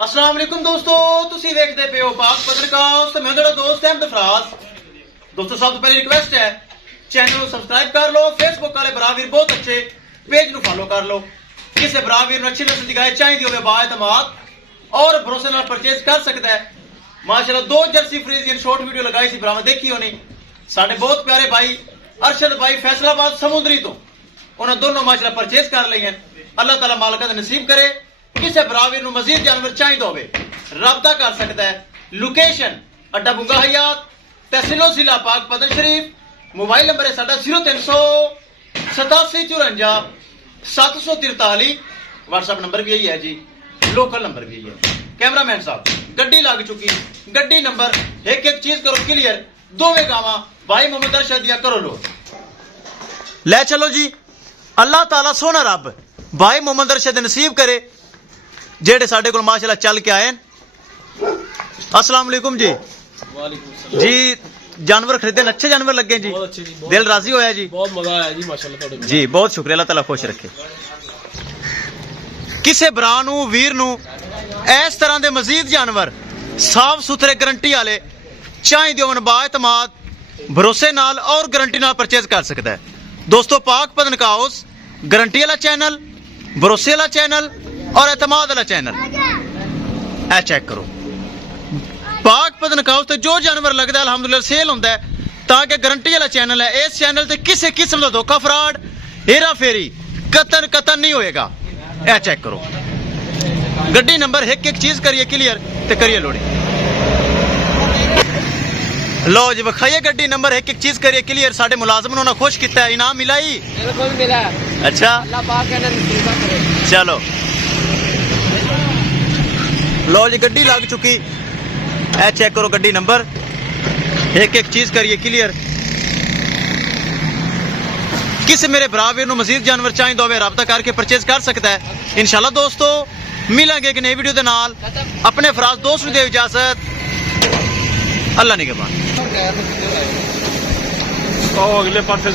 अस्सलाम वालेकुम दोस्तों, तुसी देखते पे हो पाक पत्रकास्ट। मैं तेरा दोस्त अहमद फराज। दोस्तों सब तो पहली रिक्वेस्ट है, चैनल को सब्सक्राइब कर लो। फेसबुक वाले बरावीर बहुत अच्छे पेज को फॉलो कर लो। किसी बरावीर अच्छी नस्ल की गाय चाहिए हो बाएतमाद और भरोसे नाल परचेज कर सकता है। माशाल्लाह दो जर्सी फ्रीजियन शॉर्ट वीडियो लगाई सी, बराबर देखी होनी। साढ़े बहुत प्यारे भाई अरशद भाई फैसलाबाद समुद्री तो उन्होंने दोनों माशाल्लाह परचेज कर ली हैं। अल्लाह ताला मालिक नसीब करे। किसी बरावीर को मजीद जानवर चाहिए हो राबता कर सकता है। लोकेशन अड्डा बुंगा हयात, तहसीलो जिला पाक पदन शरीफ। मोबाइल नंबर है साडा 0387 व्हाट्सएप नंबर भी यही है जी, लोकल नंबर भी यही है। कैमरामैन साहब गड्डी लग चुकी, गड्डी नंबर एक एक चीज करो क्लियर। दोवे गावा भाई मोहम्मद अरशद दिया करो लो ले चलो जी। अल्लाह ताला सोना रब भाई मोहम्मद अरशद नसीब करे जेड़े साडे कोल माशाल्लाह चल के आए। अस्सलाम वालेकुम जी। जी जानवर खरीदे, अच्छे जानवर लगे जी, दिल राजी होया जी, बहुत मजा आया जी माशाल्लाह जी, बहुत शुक्रिया। अल्लाह ताला खुश रखे। किसी भरा वीर इस तरह के मजीद जानवर साफ सुथरे गारंटी वाले चाहिए हो बाएतमाद भरोसे नाल और गारंटी नाल परचेज कर सकता है। दोस्तों पाक पदन हाउस गारंटी वाला चैनल, भरोसे वाला चैनल और एतमाद वाला चैनल ए चेक करो। पाक पदन हाउस ते जो जानवर लगता है अलहमदुलिल्लाह सेल होंदा है, ताकि गारंटी वाला चैनल है। इस चैनल ते किसी किस्म का धोखा फ्रॉड हेरा फेरी कतन नहीं होएगा। ए चेक करो गड्डी नंबर एक एक चीज करिए क्लियर ते करिए लोड़ी। लो जी विखाइए गड्डी नंबर एक एक चीज करिए क्लियर। साडे मुलाजम ने खुश किया, इनाम मिला ही मिला। अच्छा अल्लाह पाक करे। चलो लो जी गड्डी लग चुकी है, चेक करो गड्डी नंबर एक एक चीज करिए क्लियर। किसी मेरे बराबर को मजीद जानवर चाहिए हो राबता करके परचेज कर सकता है। इंशाल्लाह दोस्तों मिलेंगे एक नई वीडियो के नाल। अपने फराज दोस्त को दे इजाजत। अल्लाह निगहबान। अगले पासे